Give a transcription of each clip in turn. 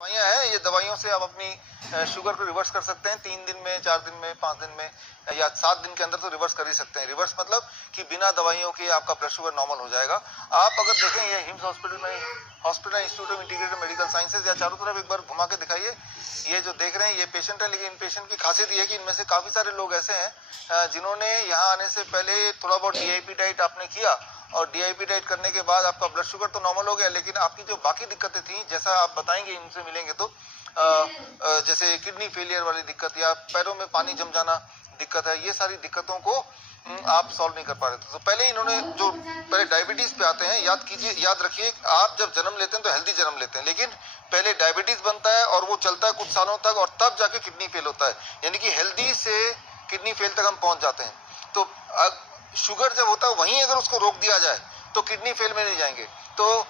दवाइयाँ हैं, ये दवाइयों से आप अपनी शुगर को रिवर्स कर सकते हैं 3 दिन में, 4 दिन में, 5 दिन में या 7 दिन के अंदर तो रिवर्स कर ही सकते हैं। रिवर्स मतलब कि बिना दवाइयों के आपका ब्लड शुगर नॉर्मल हो जाएगा। आप अगर देखें ये हिम्स हॉस्पिटल में, hospital institute of integrated medical sciences, या चारों तरफ एक बार घुमा के दिखाइए। ये जो देख रहे हैं ये पेशेंट है, लेकिन पेशेंट की खासियत ये है कि इनमें से काफी सारे लोग ऐसे हैं जिन्होंने यहाँ आने से पहले थोड़ा बहुत DIP डाइट आपने किया और DIP डाइट करने के बाद आपका ब्लड शुगर तो नॉर्मल हो गया, लेकिन आपकी जो बाकी दिक्कतें थी, जैसा आप बताएंगे इनसे मिलेंगे तो जैसे किडनी फेलियर वाली दिक्कत या पैरों में पानी जम जाना दिक्कत है, ये सारी दिक्कतों को आप सॉल्व नहीं कर पा रहे थे। तो पहले इन्होंने जो पहले डायबिटीज पे आते हैं, याद कीजिए, याद रखिए, आप जब जन्म लेते हैं तो हेल्दी जन्म लेते हैं, लेकिन पहले डायबिटीज बनता है और वो चलता है कुछ सालों तक और तब जाके किडनी फेल होता है, यानी कि हेल्दी से किडनी फेल तक हम पहुंच जाते हैं। तो शुगर जब होता है वहीं अगर उसको रोक दिया जाए तो किडनी फेल में नहीं जाएंगे। तो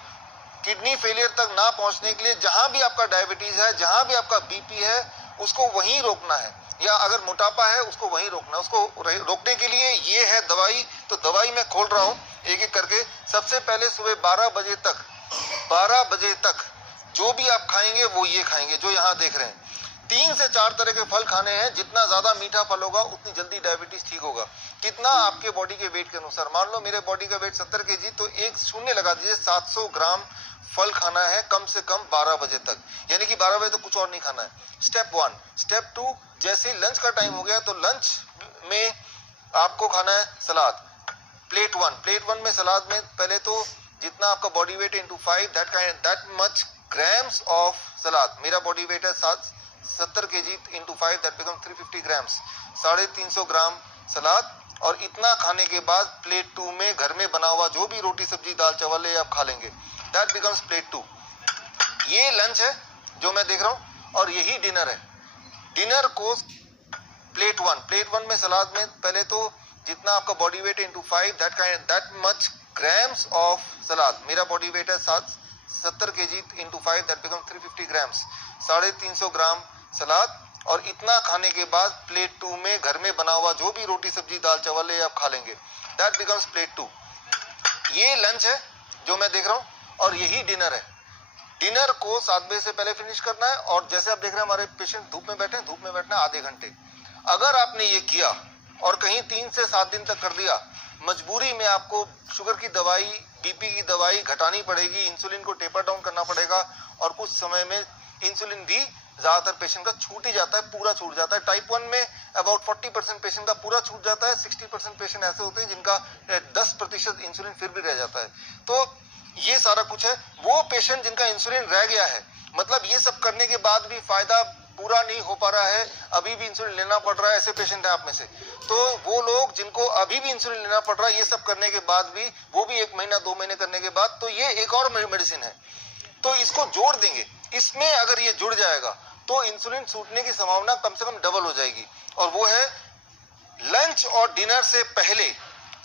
किडनी फेलियर तक ना पहुंचने के लिए जहां भी आपका डायबिटीज है, जहां भी आपका BP है, उसको वहीं रोकना है, या अगर मोटापा है उसको वहीं रोकना है। उसको रोकने के लिए ये है दवाई। तो दवाई मैं खोल रहा हूं एक एक करके। सबसे पहले सुबह 12 बजे तक जो भी आप खाएंगे वो ये खाएंगे जो यहाँ देख रहे हैं। 3 से 4 तरह के फल खाने हैं। जितना ज्यादा मीठा फल होगा उतनी जल्दी डायबिटीज ठीक होगा। कितना आपके बॉडी के वेट के अनुसार, मान लो मेरे बॉडी का वेट 70 kg, तो एक शून्य लगा दीजिए, 700 ग्राम फल खाना है कम से कम 12 बजे तक, यानी कि 12 बजे तक कुछ और नहीं खाना है। स्टेप 1। स्टेप 2, जैसे लंच का टाइम हो गया तो लंच में आपको खाना है सलाद। प्लेट 1 में सलाद में पहले तो जितना आपका body weight into 5 that much grams of salad. मेरा बॉडी वेट है 70 kg into 5 that become 350 grams, 350 gram salad. और इतना खाने के बाद प्लेट 2 में घर में बना हुआ जो भी रोटी सब्जी दाल चावल है आप खा लेंगे, दैट बिकम्स प्लेट 2। ये लंच है जो मैं देख रहा हूं और यही डिनर है। डिनर को प्लेट 1 में सलाद में पहले तो जितना आपका body weight into 5 that much grams of salad. मेरा बॉडी वेट है 70 kg into 5 that become 350 grams, 350 gram salad. और इतना खाने के बाद प्लेट 2 में घर में बना हुआ जो भी रोटी सब्जी दाल चावल है आप खा लेंगे, दैट बिकम्स प्लेट 2। ये लंच है जो मैं देख रहा हूं और यही डिनर है। डिनर को 7 बजे से पहले फिनिश करना है। और जैसे आप देख रहे हैं हमारे पेशेंट धूप में बैठे हैं, धूप में बैठना है आधे घंटे। अगर आपने ये किया और कहीं 3 से 7 दिन तक कर दिया, मजबूरी में आपको शुगर की दवाई, BP की दवाई घटानी पड़ेगी, इंसुलिन को टेपर डाउन करना पड़ेगा। और कुछ समय में इंसुलिन भी ज्यादातर पेशेंट का छूट ही जाता है, पूरा छूट जाता है। टाइप 1 में अबाउट 40% पेशेंट का पूरा छूट जाता है। 60% पेशेंट ऐसे होते हैं जिनका 10% इंसुलिन फिर भी रह जाता है। तो ये सारा कुछ है। वो पेशेंट जिनका इंसुलिन रह गया है, मतलब ये सब करने के बाद भी फायदा पूरा नहीं हो पा रहा है, अभी भी इंसुलिन लेना पड़ रहा है, ऐसे पेशेंट है आप में से, तो वो लोग जिनको अभी भी इंसुलिन लेना पड़ रहा है, ये सब करने के बाद भी, वो भी 1 महीना 2 महीने करने के बाद, तो ये एक और मेडिसिन है। तो इसको जोड़ देंगे। इसमें अगर ये जुड़ जाएगा तो इंसुलिन छूटने की संभावना कम से कम डबल हो जाएगी। और वो है लंच और डिनर से पहले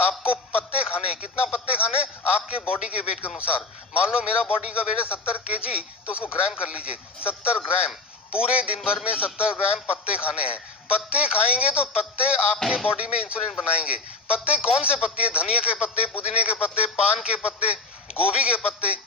आपको पत्ते खाने। कितना पत्ते खाने? आपके बॉडी के वेट के अनुसार। मान लो मेरा बॉडी का वेट है 70 kg, तो उसको ग्राम कर लीजिए, 70 ग्राम। पूरे दिन भर में 70 ग्राम पत्ते खाने हैं। पत्ते खाएंगे तो पत्ते आपके बॉडी में इंसुलिन बनाएंगे। पत्ते कौन से पत्ते? धनिया के पत्ते, पुदीने के पत्ते, पान के पत्ते, गोभी के पत्ते,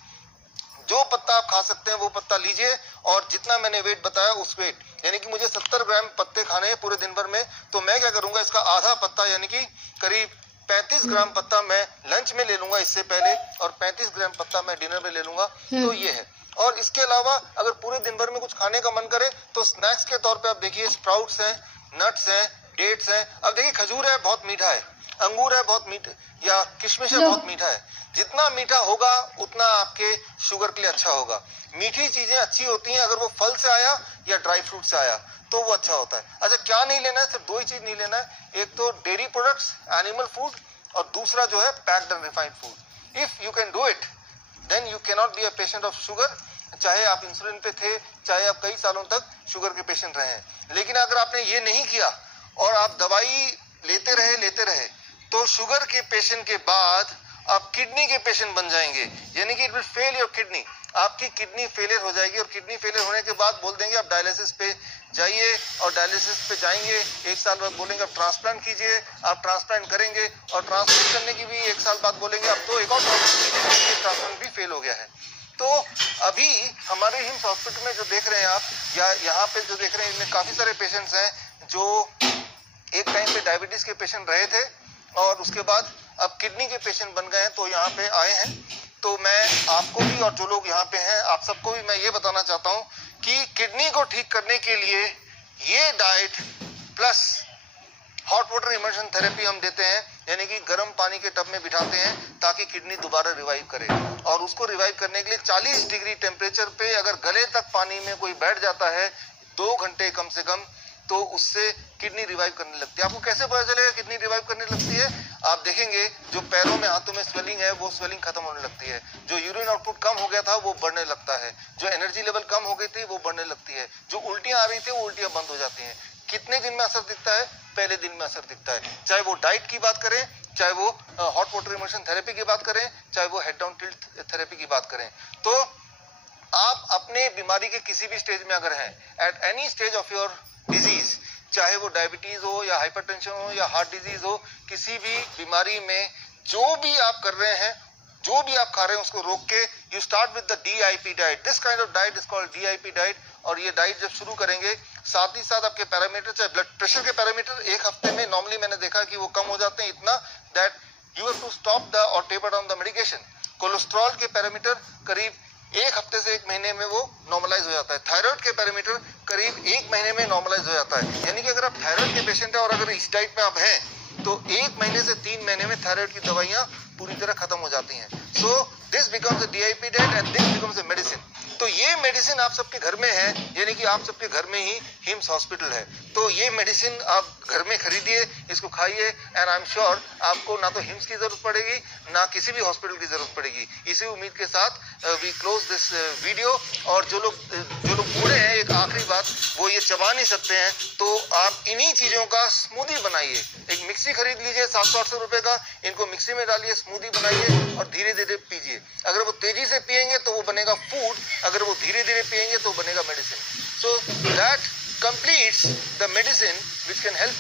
जो पत्ता आप खा सकते हैं वो पत्ता लीजिए। और जितना मैंने वेट बताया उस वेट, यानी कि मुझे 70 ग्राम पत्ते खाने हैं पूरे दिन भर में, तो मैं क्या करूंगा, इसका आधा पत्ता यानी कि करीब 35 ग्राम पत्ता मैं लंच में ले लूंगा इससे पहले, और 35 ग्राम पत्ता मैं डिनर में ले लूंगा। तो ये है। और इसके अलावा अगर पूरे दिन भर में कुछ खाने का मन करे तो स्नैक्स के तौर पे आप देखिए, स्प्राउट्स हैं, नट्स हैं, डेट्स हैं। अब देखिए खजूर है, बहुत मीठा है, अंगूर है बहुत मीठा, या किशमिश है बहुत मीठा है। जितना मीठा होगा उतना आपके शुगर के लिए अच्छा होगा। मीठी चीजें अच्छी होती हैं अगर वो फल से आया या ड्राई फ्रूट से आया तो वो अच्छा होता है। अच्छा, क्या नहीं लेना है? सिर्फ 2 ही चीज नहीं लेना है। एक तो डेयरी प्रोडक्ट्स, एनिमल फूड, और दूसरा जो है packed and refined food. If you can do it then you can not be a patient of sugar, चाहे आप इंसुलिन पे थे, चाहे आप कई सालों तक शुगर के पेशेंट रहे हैं। लेकिन अगर आपने ये नहीं किया और आप दवाई लेते रहे तो शुगर के पेशेंट के बाद आप किडनी के पेशेंट बन जाएंगे, यानी कि it will fail your kidney. आपकी किडनी फेलियर हो जाएगी, और किडनी फेलियर होने के बाद बोल देंगे आप डायलिसिस पे जाइए, और डायलिसिस पे जाएंगे 1 साल बाद बोलेंगे आप ट्रांसप्लांट कीजिए, आप ट्रांसप्लांट करेंगे, और ट्रांसप्लांट करने की भी 1 साल बाद बोलेंगे आप तो एक और ट्रांसप्लांट कीजिए, ट्रांसप्लांट भी फेल हो गया है। तो अभी हमारे हिम्स हॉस्पिटल में जो देख रहे हैं आप, या यहाँ पे जो देख रहे हैं, इनमें काफी सारे पेशेंट्स हैं जो एक टाइम पे डायबिटीज के पेशेंट रहे थे और उसके बाद अब किडनी के पेशेंट बन गए हैं, तो यहाँ पे आए हैं। तो मैं आपको भी और जो लोग यहाँ पे हैं, आप सबको भी मैं ये बताना चाहता हूँ कि किडनी को ठीक करने के लिए ये diet plus hot water immersion therapy हम देते हैं, यानी कि गर्म पानी के टब में बिठाते हैं ताकि किडनी दोबारा रिवाइव करे। और उसको रिवाइव करने के लिए 40 डिग्री टेम्परेचर पे अगर गले तक पानी में कोई बैठ जाता है 2 घंटे कम से कम, तो उससे किडनी रिवाइव करने लगती है। आपको कैसे पता चलेगा किडनी रिवाइव करने लगती है? आप देखेंगे जो पैरों में हाथों में स्वेलिंग है वो स्वेलिंग खत्म होने लगती है, जो यूरिन आउटपुट कम हो गया था वो बढ़ने लगता है, जो एनर्जी लेवल कम हो गई थी वो बढ़ने लगती है, जो उल्टियां आ रही थी वो उल्टियां बंद हो जाती हैं। कितने दिन में असर दिखता है? पहले दिन में असर दिखता है। चाहे वो डाइट की बात करें, चाहे वो हॉट वाटर इमर्शन थेरेपी की बात करें, चाहे वो हेड डाउन टिल्ट थेरेपी की बात करें। तो आप अपने बीमारी के किसी भी स्टेज में अगर हैं, at any stage of your disease, चाहे वो डायबिटीज हो या हाइपरटेंशन हो या हार्ट डिजीज हो, किसी भी बीमारी में जो भी आप कर रहे हैं, जो भी आप खा रहे हैं उसको रोक के you start with the DIP diet. This kind of diet is called DIP diet. और ये डाइट जब शुरू करेंगे, साथ ही साथ आपके पैरामीटर, चाहे ब्लड प्रेशर के पैरामीटर एक हफ्ते में नॉर्मली मैंने देखा कि वो कम हो जाते हैं इतना that you have to stop the और taper down the medication. Cholesterol के पैरामीटर करीब एक हफ्ते से 1 महीने में वो नॉर्मलाइज हो जाता है। थायराइड के पैरामीटर करीब 1 महीने में नॉर्मलाइज हो जाता है। यानी कि अगर आप थायराइड के पेशेंट हैं और अगर इस डाइट में आप हैं तो 1 महीने से 3 महीने में थायराइड की दवाइयां पूरी तरह खत्म हो जाती हैं। So this becomes a DIP diet and this becomes a medicine. तो ये मेडिसिन आप सबके घर में है, यानी कि आप सबके घर में ही हिम्स हॉस्पिटल है। तो ये मेडिसिन आप घर में खरीदिए, इसको खाइए, एंड आई एम श्योर आपको ना तो हिम्स की जरूरत पड़ेगी ना किसी भी हॉस्पिटल की जरूरत पड़ेगी। इसी उम्मीद के साथ वी क्लोज दिस वीडियो। और जो लोग बूढ़े हैं, एक आखिरी बात, वो ये चबा नहीं सकते हैं, तो आप इन्हीं चीजों का स्मूदी बनाइए। एक मिक्सी खरीद लीजिए 700-800 रुपए का, इनको मिक्सी में डालिए, स्मूदी बनाइए और धीरे धीरे पीजिए। अगर वो तेजी से पिएंगे तो वो बनेगा फूड, अगर वो धीरे धीरे पिएंगे तो बनेगा medicine. So that completes the medicine which can help you